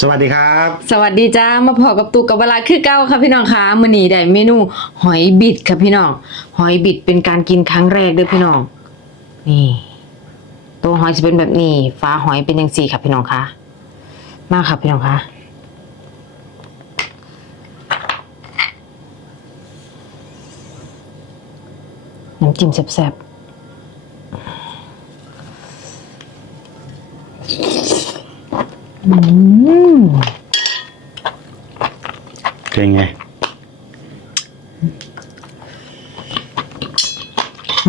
สวัสดีครับ สวัสดีจ้ามาพอกับตุกกับเวลาคือเก้าค่ะพี่น้องคะมื้อนี้ได้เมนูหอยบิดค่ะพี่น้องหอยบิดเป็นการกินครั้งแรกเด้อพี่น้องนี่ตัวหอยจะเป็นแบบนี้ฟ้าหอยเป็นอยังสี่ค่ะพี่น้องคะมากค่ะพี่น้องคะน้ำจิ้มแซ่บๆ อืมเป็นไง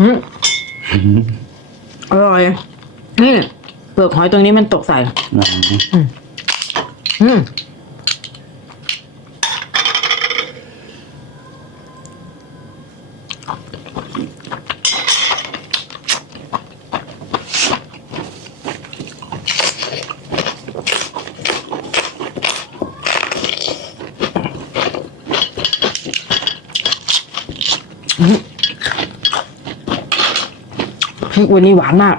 อืมอร่อย นี่เปลือกหอยตรงนี้มันตกใส่ อืมอืม พริกวันนี้หวานมาก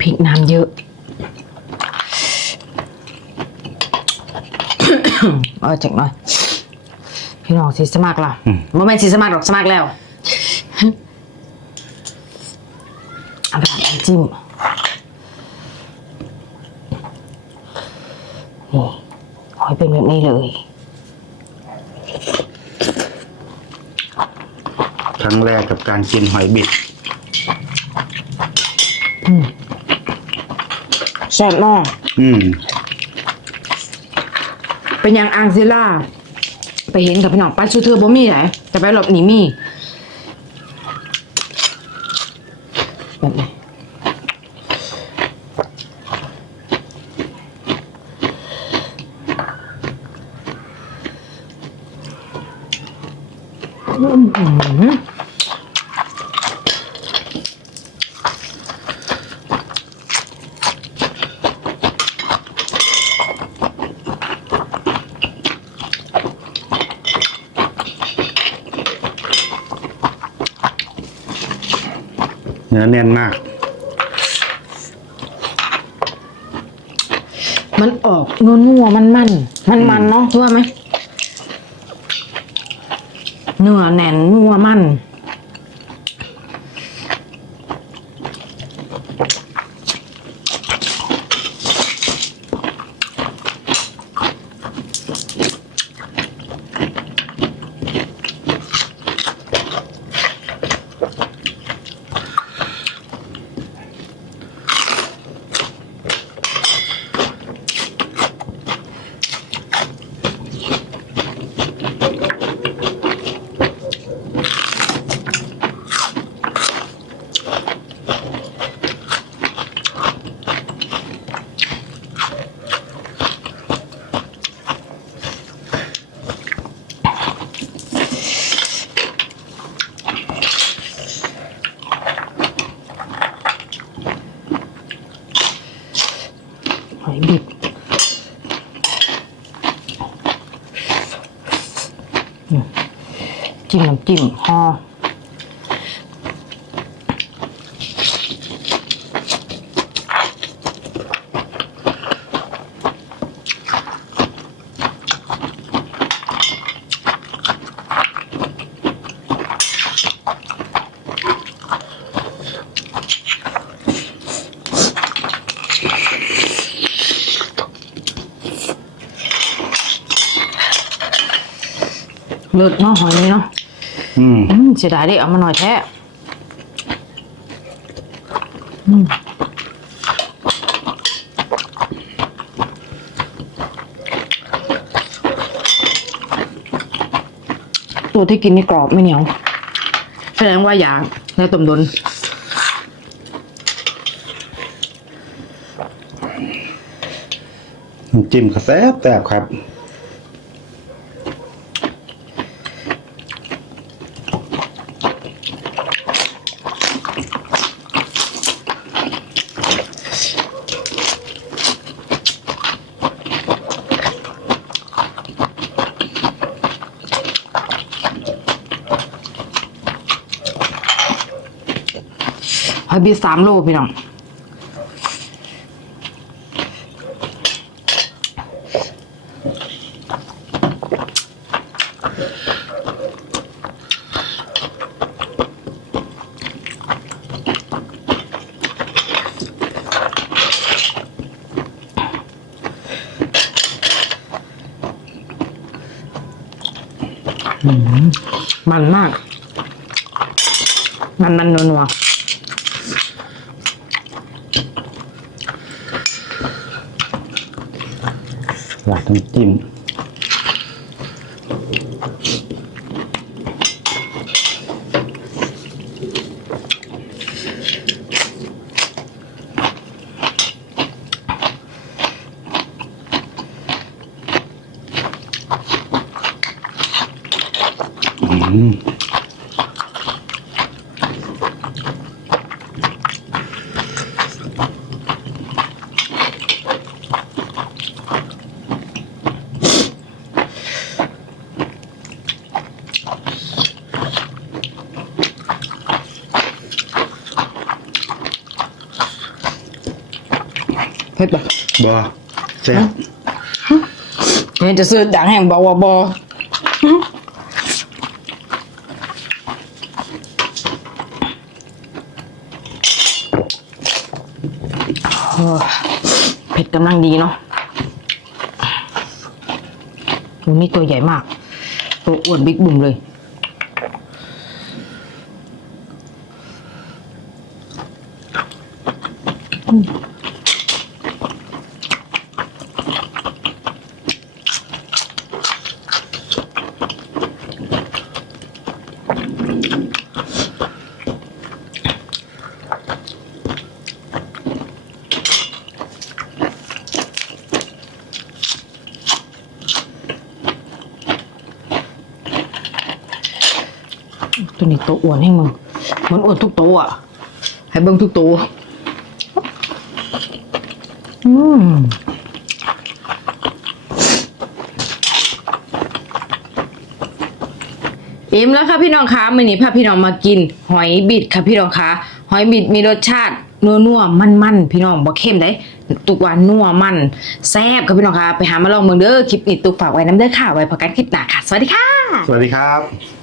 พริกน้ำเยอะ เอาจากหน่อย พี่น้องสิสมัครล่ะโมเมนต์สิสมัครหรอกสมัครแล้วเอาไปทำน้ำจิ้มนี่หอยเป็นแบบนี้เลยครั้งแรกกับการกินหอยบิดแซ่บมากอืม เป็นยังอังซิล่า ไปเห็นกับพี่น้องป้าชูเธอบ่มีไหนแต่ไปหลบหนีมีแบบไหน เนื้อแน่นมาก มันออกนัวนัวมันมันมันมันๆเนาะว่าไหมเนื้อแน่นนัวมัน หอยบิดอืม จิ้มน้ำจิ้มห่อเลิศเนาะหอยนี้เนาะ อืมอืมเสียดายดิเอามาหน่อยแท้อืมตัวที่กินนี่กรอบไม่เหนียวแสดงว่าอยากในต้มดนน้ำจิ้มก็แซ่บแซ่บครับ อยบิดสามโลพี่น้องมันมาก มันมันนัวนั วหลาดน้ำจิ้มอืม เผ็ดปะบอแซ่บเห็นจะซื้อดังแห่งบอกว่าบอโอ้ยเผ็ดกำลังดีเนาะดูนี่ตัวใหญ่มาก ตัวอ้วนบิ๊กบุ่มเลย ตัวนี้ตัวอ้วนให้มึง มันอ้วนทุกตัวอะ ให้เบิ่งทุกตัว อืม อิ่มแล้วค่ะพี่น้องคะมื่อนี้พาพี่น้องมากิน หอยบิดค่ะพี่น้องคะหอยบิดมีรสชาตินัวๆมันๆพี่น้องบ่เข้มเด้ตุกวานนัวมันแซ่บค่ะพี่น้องคะไปหามาลองเมืองเด้อคลิปนี้ตุกฝากไว้น้ำเด้อค่ะไว้พอกันคลิปหน้าค่ะ สวัสดีค่ะ สวัสดีครับ